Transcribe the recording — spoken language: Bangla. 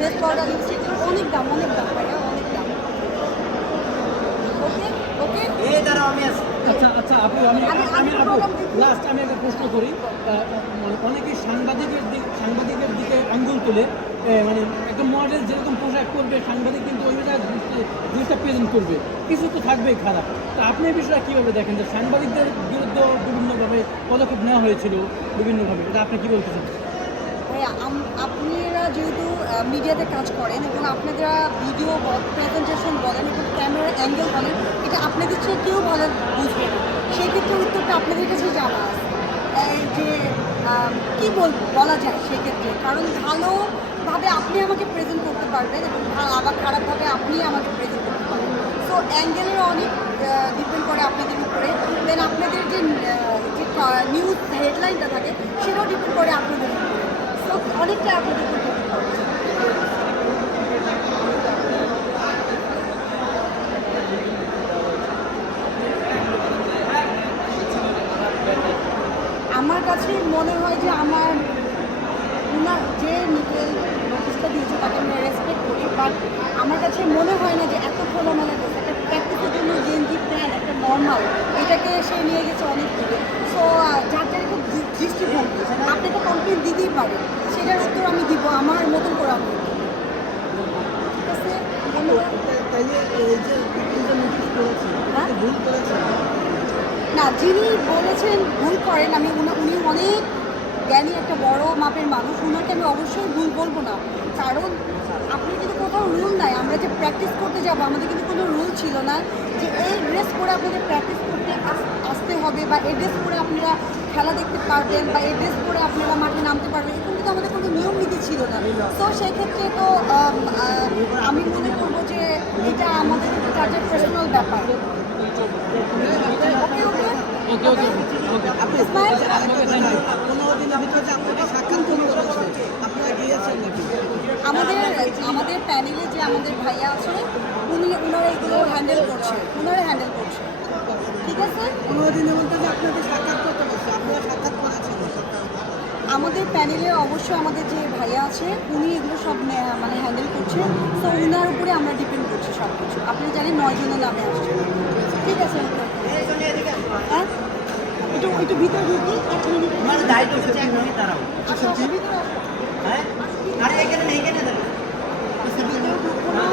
ফেস পাউডার লিপস্টিক অনেক দাম ভাইয়া, অনেক দাম। ওকে ওকে আচ্ছা আচ্ছা আপু আমি লাস্ট আমি একটা প্রশ্ন করি। মানে অনেকেই সাংবাদিকের দিকে আঙ্গুল তুলে, মানে একটা মডেল যেরকম পোশাক করবে সাংবাদিক কিন্তু ওই জিনিসটা প্রেজেন্ট করবে, কিছু তো থাকবেই খারাপ। তা আপনি এই বিষয়টা কীভাবে দেখেন যে সাংবাদিকদের বিরুদ্ধে বিভিন্নভাবে পদক্ষেপ নেওয়া হয়েছিল বিভিন্নভাবে, এটা আপনি কী বলতে চান? ভাইয়া আপনারা যেহেতু মিডিয়াতে কাজ করেন এবং আপনারা ভিডিও প্রেজেন্টেশন বলেন এবং ক্যামেরা অ্যাঙ্গেল বলেন, এটা আপনাদের চেয়ে কেউ ভালো বুঝবে না। সেই ক্ষেত্রে উত্তরটা আপনাদের কাছে জানা আছে। এই যে কী বলা যায় সেক্ষেত্রে, কারণ ভালোভাবে আপনি আমাকে প্রেজেন্ট করতে পারবেন এবং আবার খারাপভাবে আপনি আমাকে প্রেজেন্ট করতে পারবেন। সো অ্যাঙ্গেলের অনেক ডিপেন্ড করে আপনাদের উপরে। দেন আপনাদের যে নিউজ হেডলাইনটা থাকে সেটাও ডিপেন্ড করে আপনাদের উপরে। সো অনেকটা আপনাদের উপর ডিপেন্ড করে। আমার কাছে মনে হয় যে ওনার যে নোটিশটা দিয়েছে তাকে আমি রেসপেক্ট করি, বাট আমার কাছে মনে হয় না যে এত খোলামেলা ড্রেস একটা প্র্যাকটিসের জন্য গেঞ্জি প্যান্ট একটা নর্মাল, এটাকে সে নিয়ে গেছে অনেক দূরে। সো যার খুব দৃষ্টিভঙ্গি, আপনি তো কমপ্লেন দিতেই পারেন, সেটার উত্তর আমি দিব আমার মতন করে আমি। ঠিক আছে, ধন্যবাদ। না, যিনি বলেছেন ভুল করেন, উনি অনেক জ্ঞানী একটা বড় মাপের মানুষ, ওনাকে আমি অবশ্যই ভুল বলবো না। কারণ আপনি কিন্তু কোথাও রুল নাই, আমরা যে প্র্যাকটিস করতে যাবো আমাদের কিন্তু কোনো রুল ছিল না যে এই ড্রেস পরে আপনাদের প্র্যাকটিস করতে আসতে হবে, বা এই ড্রেস পরে আপনারা খেলা দেখতে পারবেন, বা এই ড্রেস পরে আপনারা মাঠে নামতে পারবেন, এরকম কিন্তু আমাদের কোনো নিয়ম নীতি ছিল না। তো সেক্ষেত্রে তো আমি মনে করবো যে এটা আমাদের কাজের পার্সোনাল ব্যাপার। আমাদের প্যানেলে যে আমাদের ভাইয়া আছে ওনারা এগুলো হ্যান্ডেল করছে। ঠিক আছে, 15 দিনের মধ্যে যে আপনাদের সাক্ষাৎ করতে বলছে, আপনারা সাক্ষাৎ করেছেন? আমাদের প্যানেলে অবশ্যই আমাদের যে ভাইয়া আছে উনি এগুলো সব মানে হ্যান্ডেল করছে। তো ওনার উপরে আমরা ডিপেন্ড করছি সব কিছু। আপনি জানেন 9 জনের নামে আসছে। ঠিক আছে, হ্যাঁ একটু ভিতরে ঢুকি 1 মিনিট। আচ্ছা, ভিতরে আসো। হ্যাঁ, আরে এখানে নেই, এখানে দেখো। ভিতরে ঢুকবো না।